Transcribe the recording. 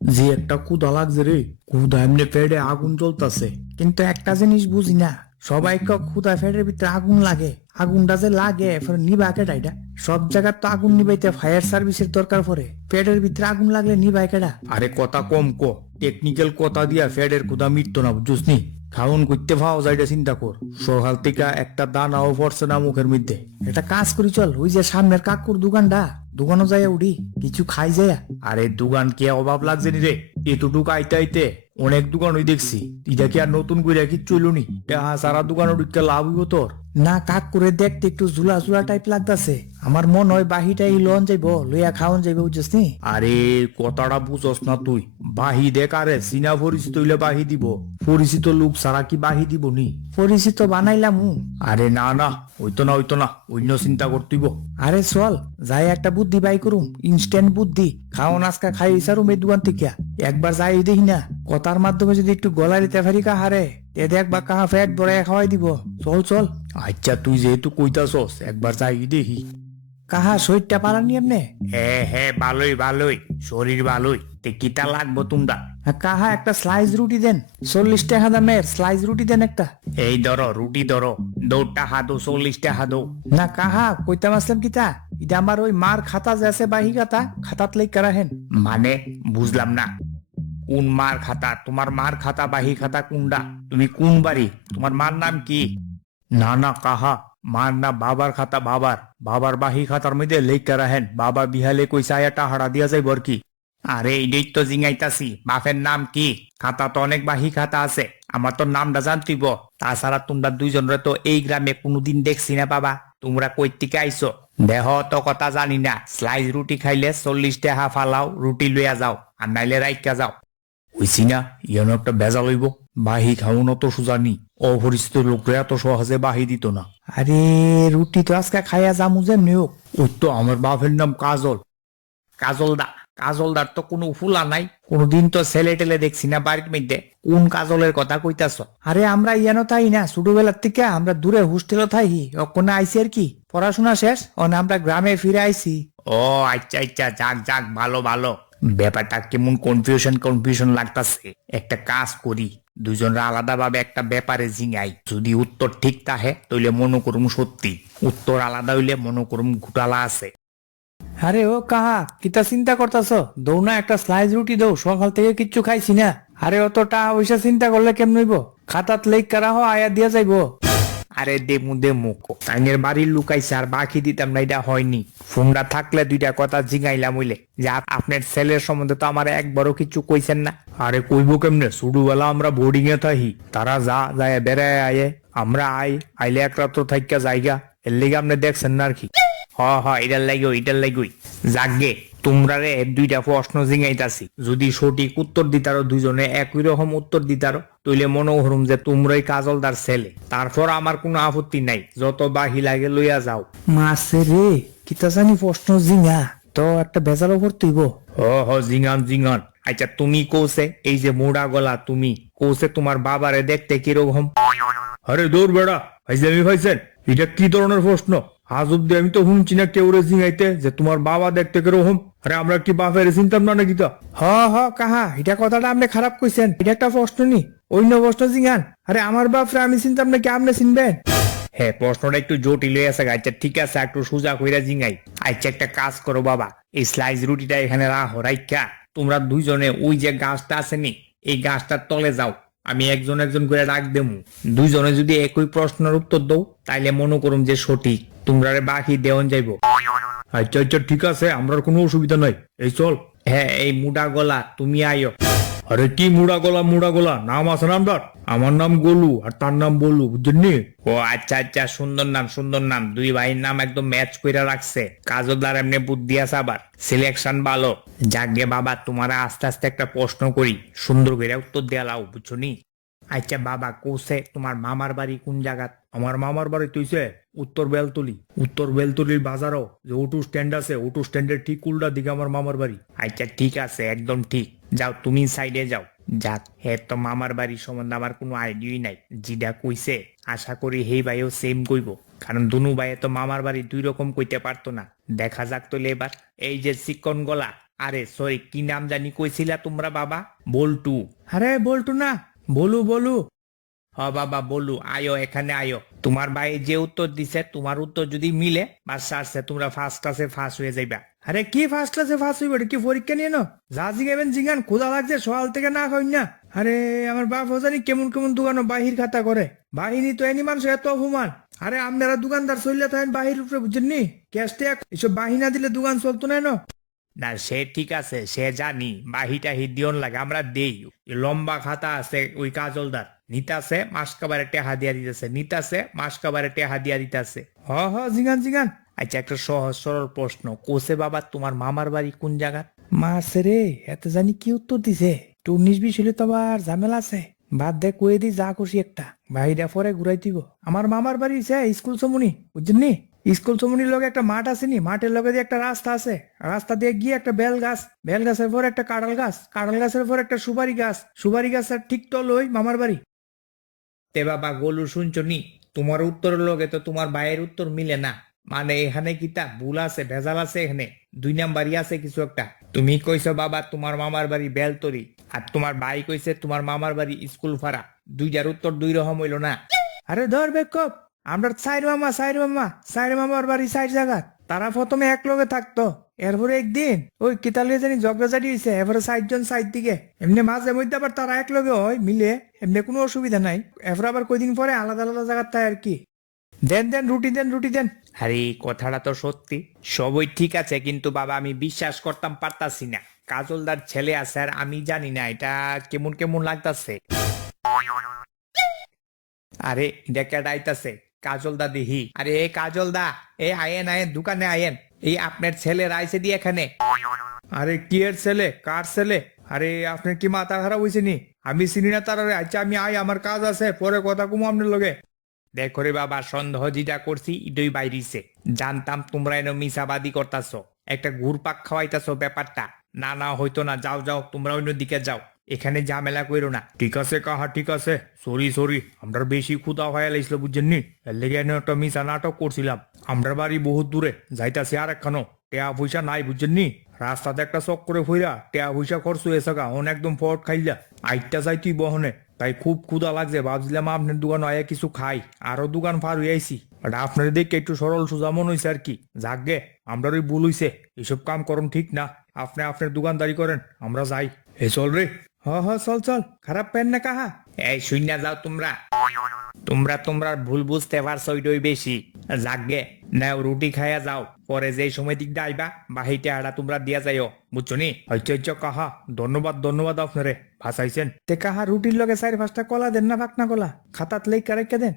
যে একটা কুদা লাগছে রে, কুদা এমনি পেটে আগুন জ্বলতাছে। কিন্তু একটা জিনিস বুঝি না, সবাই ক্ষুদা পেটের ভিতরে আগুন লাগে, আগুনটা যে লাগে ফের নিবা কেডা এটা? সব জায়গার তো আগুন নিবাইতে ফায়ার সার্ভিসের দরকার পড়ে, পেটের ভিতরে আগুন লাগলে নিবাই কেডা? আরে কথা কম কো, টেকনিক্যাল কথা দিয়া ফেডের কুদা মিটতো না, বুঝছিস নি? খাউন করতে পাওয়া যায় এটা চিন্তা কর। সকাল থেকে একটা দানাও পড়ছে না মুখের মধ্যে। একটা কাজ করি চল, ওই যে সামনের কাকুর দোকানটা, দোকানও যায় উঠি, কিছু খাই যায়। আরে দোকান কে অভাব লাগছে নি রে, এতটুকু আইতে আইতে অনেক দোকান ওই দেখছি। এটা কি আর নতুন করে কি চলুনি? সারা দোকান ঢুকে লাভ হইব তোর? না, কাক করে দেখতে একটু ঝুলা ঝুলা টাইপ লাগতাছে। আমার মন হয় বাহিটাই লন যাইব, লইয়া খাওয়ান যাইব, বুঝছিস নি? আরে কথাটা বুঝস না তুই। বাহি দেখ, আরে চিনা পরিচিত হইলে বাহি দিব, পরিচিত লোক ছাড়া কি বাহি দিব নি? পরিচিত বানাইলাম। আরে না না, হইতো না হইতো না, অন্য চিন্তা করতেইব। আরে চল যাই একটা বুদ্ধি বাই করুম, ইনস্ট্যান্ট বুদ্ধি। খাওন আজকা খাই সারুম এই দোকান থেকে। একবার যাই দেখি না, কথার মাধ্যমে যদি একটু গলা দিতে পারি কাহারে, তে দেখ বা কাহা ফ্যাট বড়াই খাওয়াই দিব। চল চল। আচ্ছা তুই যেহেতু কইতাছস, একবার যাই দেখি। কাহা শরীরটা পালানি এমনে? হ্যাঁ হ্যাঁ, ভালোই ভালোই, শরীর ভালোই। তে কিটা লাগবো তোমরা? কাহা একটা স্লাইস রুটি দেন, 40 টাকা দামের স্লাইস রুটি দেন একটা। এই ধরো রুটি ধরো, 2 টাকা দো, 40 টাকা দো। না কাহা কইতাম আসলাম কিতা, এটা আমার ওই মার খাতা যে আছে, বাহি খাতা, খাতাত লেখা রাখেন। মানে বুঝলাম না, কোন মার খাতা? তোমার মার খাতা বাহি খাতা কোনটা? তুমি কোন বাড়ি? তোমার মার নাম কি? না না কাহা, মার না বাবার খাতা, বাবার বাবার বাহি খাতার মধ্যে লেখা রাখেন, বাবা বিহালে কইসা আয়াটা হারা দিয়া যাইব আর কি। আরে এইটাই তো জিঙ্গাইতাছি, বাপের নাম কি? খাতা তো অনেক বাহি খাতা আছে, আমার তো নামটা জানতিব। তাছাড়া তোমরা দুইজনরে তো এই গ্রামে কোনোদিন দেখছি না বাবা। তোমরা কই থেকে আইছো? দেহ তো কথা জানি না, স্লাইস রুটি খাইলে 40 টাকা ফালাও, রুটি লইয়া যাও, আর নাইলে রাইকা যাও। হইছি না, ইয়ানো একটা বেজা লইব। বাহি খাওয়ানো তো সুজানি, অপরিচিত লোকরা এত সহজে বাহি দিত না। আরে রুটি তো আজকে খাইয়া যামু যেমনি হোক। ওই তো আমার বাপের নাম কাজল। কাজলদা? কাজলদার তো কোনো ফুলা নাই, কোনদিন তো ছেলে টেলে দেখছি না বাড়ির মধ্যে। কোন কাজলের কথা কইতাছ? আরে আমরা ইয়ানো তাই না, ছোটবেলার থেকে আমরা দূরে হোস্টেলে থাকি, ওখানে আইসি আর কি, পড়াশোনা শেষ অন আমরা গ্রামে ফিরে আইছি। ও আচ্ছা আচ্ছা, যাক যাক, ভালো ভালো। ব্যাপারটা কেমন কনফিউশন কনফিউশন লাগতাছে। একটা কাজ করি, দুজনরা আলাদা ভাবে একটা ব্যাপারে জিঙাই, যদি উত্তর ঠিক তাহে তাইলে মনে করুম সত্যি, উত্তর আলাদা হইলে মনে করুম ঘোটালা আছে। আরে ও কাহা, কিতা চিন্তা করতাছ? দৌ না একটা স্লাইস রুটি দৌ, সকাল থেকে কিচ্ছু খাইছি না। আরে অতটা ওইসা চিন্তা করলে কেমন হইব? খাতাত লেখ কারা আয়া দিয়া যাইব। আরে দেমু দেমু, তাইনের বাড়ির লুকাইছে আর বাকি দিতাম না, এটা হয়নি। ফোনটা থাকলে দুইটা কথা জিগাইলাম হইলে, যে আপনার ছেলের সম্বন্ধে তো আমার একবারও কিছু কইছেন না। আরে কইব কেমনে, ছোটবেলা আমরা বোর্ডিং এ থাকি, তারা যা যায় বেড়ায় আয়ে, আমরা আইলে এক রাত্র থাইকা জায়গা, এর লেগে আপনি দেখছেন না আর কি। হ হ, এটার লাগি এটার লাগি। যাকগে, তোমরা রে দুইটা প্রশ্ন জিঙাইতাছি, যদি সঠিক উত্তর দিতারো, দুইজনে একই রকম উত্তর দিতারো, তইলে মনে হরুম যে তোমরাই কাজলদার ছেলে। তারপর আমার কোনো আপত্তি নাই, যত বাহি লাগে লইয়া যাও। মাসে রে, কিতা জানি প্রশ্ন জিঙা তো একটা বেজার ওপর তুইব। হ হ, জিঙান জিঙান। আচ্ছা তুমি কৌছে, এই যে মোড়া গলা, তুমি কৌছে তোমার বাবারে দেখতে কিরকম? আরে দৌড় বেড়া, ভাইজামি ভাইছেন, এটা কি ধরনের প্রশ্ন? আজ অব্দি আমি তো শুনছি না কেউ রে জিঙাইতে যে তোমার বাবা দেখতে কিরকম। আরে আমরা কি বাপের চিন্তাম না নাকি? তা হ হ কাহা, এটা কথাটা আপনি খারাপ কইছেন, এটা একটা প্রশ্ন নি, অন্য প্রশ্ন জিঙান। আরে আমার বাপরে আমি চিন্তাম না কি আপনি চিনবেন? হ্যাঁ, প্রশ্নটা একটু জটিল হয়ে আছে। আচ্ছা ঠিক আছে, একটু সোজা কইরা জিঙাই। আচ্ছা একটা কাজ করো বাবা, এই স্লাইস রুটিটা এখানে রাখো, রাইখা তোমরা দুইজনে ওই যে গাছটা আছে নি, এই গাছটার তলে যাও। আমি একজন একজন করে ডাক দেবো, দুইজনে যদি একই প্রশ্নের উত্তর দাও তাইলে মনে করুম যে সঠিক, তোমরা বাকি দেওয়ান যাইব। আচ্ছা আচ্ছা ঠিক আছে, আমরা কোনো অসুবিধা নাই, এই চল। হ্যাঁ, এই মুডা গলা তুমি আইও। আরে কি মুড়া গলা নাম আছে না আমার? আমার নাম গোলু আর তার নাম বলু, বুঝলি? ও আচ্ছা আচ্ছা, সুন্দর নাম সুন্দর নাম, দুই ভাইয়ের নাম একদম ম্যাচ কইরা রাখছে। কাজলদার এমনি বুদ্ধি আছে, আবার সিলেকশন ভালো। যাকে বাবা, তোমার আস্তে আস্তে একটা প্রশ্ন করি, সুন্দর করে উত্তর দেয়া লাও, বুঝছো নি? আচ্ছা বাবা, কোসে তোমার মামার বাড়ি কোন জায়গাত? আমার মামার বাড়ি তুইছে উত্তর বেলতলি। উত্তর বেলতলির বাজারও যে অটো স্ট্যান্ড আছে, অটো স্ট্যান্ডের ঠিক উল্টা দিকে আমার মামার বাড়ি। আচ্ছা ঠিক আছে, একদম ঠিক। যাও তুমি সাইডে যাও। যাক, হে তো মামার বাড়ির সম্বন্ধে আমার কোনো আইডিয়াই নাই, যেটা কইছে আশা করি হেই ভাইও সেম কইব, কারণ দুনু ভাইয়ে তো মামার বাড়ি দুই রকম কইতে পারতো না। দেখা যাক তো এবার। এই যে চিকন গলা, আরে সরি, কি নাম জানি কইছিলা তোমরা বাবা? বল্টু। আরে বল্টু না, বলু বলু। হ বাবা বলু, আয়ো এখানে আয়ো। তোমার ভাই যে উত্তর দিছে, তোমার উত্তর যদি মিলে বাস সারছে, তোমরা ফার্স্ট ক্লাসে ফার্স্ট হয়ে যাইবা। আরে কি ফার্স্ট ক্লাসে ফার্স্ট হইব, কি পরীক্ষা নিয়ে নো? যা জিগাবেন জিগান, ক্ষুধা লাগছে সকাল থেকে না খাই না। আরে আমার বাপ জানি কেমন কেমন দোকানও বাহির খাতা করে। বাহিনী তো এনি মানুষ এত অপমান। আরে আপনারা দোকানদার চললে থাকেন বাহির উপরে, বুঝছেন নি? ক্যাশ টেক এসব বাহিনা দিলে দোকান চলতো না ন। না সে ঠিক আছে, সে জানি বাহিটা হিদিয়ন লাগে, আমরা দেই। লম্বা খাতা আছে ওই কাজলদার, নিতাছে মাস কাবারে টেহা দিয়া দিতেছে, নিতাছে মাস কাবারে টেহা দিয়া দিতেছে। হ হ জিগান জিগান। আচ্ছা একটা সহজ সরল প্রশ্ন, কোসে বাবা তোমার মামার বাড়ি কোন জায়গা? মারছে রে, এত জানি কি উত্তর দিছে। তো 19-20 হলে তো আবার ঝামেলা আছে। বাদ দে, কয়ে দি যা খুশি একটা, ভাইরা পরে ঘুরাই দিব। আমার মামার বাড়ি সে স্কুল সমুনি, বুঝছেন নি? স্কুল সমুনির লগে একটা মাঠ আছে নি, মাঠের লগে দিয়ে একটা রাস্তা আছে। রাস্তা দিয়ে গিয়ে একটা বেল গাছ, বেল গাছের পর একটা কাঁঠাল গাছ, কাঁঠাল গাছের পর একটা সুপারি গাছ, সুপারি গাছের ঠিক তল ওই মামার বাড়ি। তে বাবা গোলু শুনছো নি, তোমার উত্তরের লগে তো তোমার ভাইয়ের উত্তর মিলে না। মানে এখানে কি তা ভুল আছে, ভেজাল আছে, এখানে দুই নাম্বারই আছে কিছু একটা। তুমি কইছো বাবা তোমার মামার বাড়ি বেলতরি, আর তোমার ভাই কইছে তোমার মামার বাড়ি স্কুল ফাড়া। দুইটার উত্তর দুই রকম হইল না। আরে ধর বেকপ, আমরা সাইর মামার বাড়ি সাইড জায়গা। তারা প্রথমে এক লগে থাকতো, এরপরে একদিন ওই কিতালিয়ে জানি ঝগড়াঝাটি হয়েছে, এরপরে 60 জন সাইড দিকে। এমনি মাঝে মধ্যে আবার তারা এক লগে হয় মিলে, এমনি কোনো অসুবিধা নাই। এরপর আবার কয়দিন পরে আলাদা আলাদা জায়গার তাই আর কি। দেন দেন রুটি দেন, রুটি দেন। আরে এই কথাটা তো সত্যি, সবই ঠিক আছে, কিন্তু বাবা আমি বিশ্বাস করতাম পারতাছি না। কাজলদার ছেলে আছে আর আমি জানি না, এটা কেমন কেমন লাগতাছে। আরে এটা কেডা আইতাছে? কাজল দা দিহি। আরে এ কাজল দা, এ আয়েন আয়েন দোকানে আয়েন, এই আপনার ছেলে রাইছে দি এখানে। আরে কি এর ছেলে, কার ছেলে? আরে আপনার কি মাথা খারাপ হয়েছে নি? আমি চিনি না তার। আচ্ছা আমি আই, আমার কাজ আছে, পরে কথা কমু আপনার লগে। দেখো রে বাবা, সন্দেহ যেটা করছি ইডই বাইরিছে। জানতাম তোমরা এনে মিসাবাদি করতাছো, একটা ঘুরপাক খাওয়াইতাছো ব্যাপারটা। না না হইতো না, যাও যাও তোমরা অন্য দিকে যাও, এখানে ঝামেলা কইরো না। ঠিক আছে কাহা, ঠিক আছে, সরি সরি, আমরা বেশি ক্ষুধা হয়ে লাইছিল, বুঝছেন নি? এর লেগে এনে একটা মিশা নাটক করছিলাম। আমরা বাড়ি বহুত দূরে, যাইতাছি আর একখানো। টেয়া পয়সা নাই, বুঝছেন নি? রাস্তাতে একটা চক করে ফইরা টেয়া পয়সা খরচ হয়েছে গা, অন একদম ফট খাইলা। আইটা যাই তুই বহনে, তাই খুব ক্ষুধা লাগছে, ভাবছিলাম আপনার দোকান আয়া কিছু খাই। আরো দোকান পার হয়ে আইছি, বাট আপনার দেখে একটু সরল সোজা মন হয়েছে আর কি। যাকগে, আমরা ওই ভুল হইছে, এসব কাম করুন ঠিক না। আপনি আপনার দোকানদারি করেন, আমরা যাই। এ চল রে। হ হ চল চল, খারাপ পেন না কাহা। এই শুইনা যাও তোমরা, তোমরা তোমরা ভুল বুঝতে পারছো ওইটাই বেশি। যাকগে, নাও রুটি খাইয়া যাও, পরে যে সময় দিকটা আইবা বাহিটা আড়া তোমরা দিয়া যাইও, বুঝছো নি? আচ্ছা আচ্ছা কাহা, ধন্যবাদ ধন্যবাদ আপনারে, ভাসাইছেন। তে কাহা রুটির লগে 4-5টা কলা দেন না, ফাঁকনা কলা খাতাত লেখা রেখে দেন।